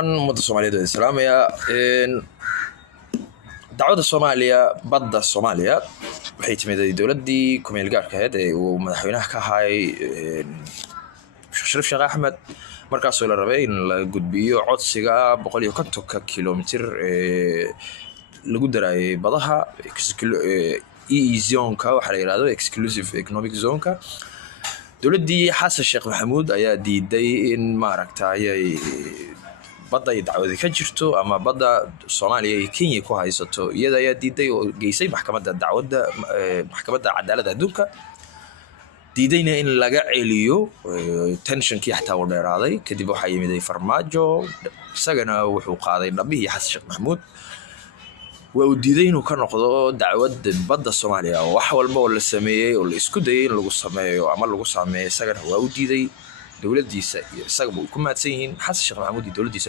ummadda Soomaaliyeed oo islaamaya dacwadda Soomaaliya badda Soomaaliya waxay timid dowladdii ku-meel gaarka ahayd ee uu madaxweynaha ka ahaay Sheekh Shariif Axmed markaasoo la rabay in la gudbiyo codsiga 150 kiiloomitir lagu daraayay badaha zone-ka waxa la yiraahdo exclusive economic zone-ka dowladdii Xasan Sheekh Maxamuud ayaa diiday in maaragtay badda ay dacwad ka jirto ama badda Soomaaliya ay Kenya ku haysato iyada ayaa diiday oo geysay maxkamadda dacwadda maxkamadda cadaaladda adduunka diidayna in laga celiyo tensionkii xataa u dheeraaday kadib waxa yimid farmaajo isagana wuxuu qaaday dhabihii Xasan Sheekh Maxamuud waa uu diiday inuu ka noqdo dacwadda badda Soomaaliya wax walba oo la sameeyay oo la isku dayay in lagu sameeyo ama lagu sameeyo isagana waa uu diiday dowladdiisa iyo isaga ku maadsan yihiin Xasan Sheekh Maxamuud iyo dowladdiisa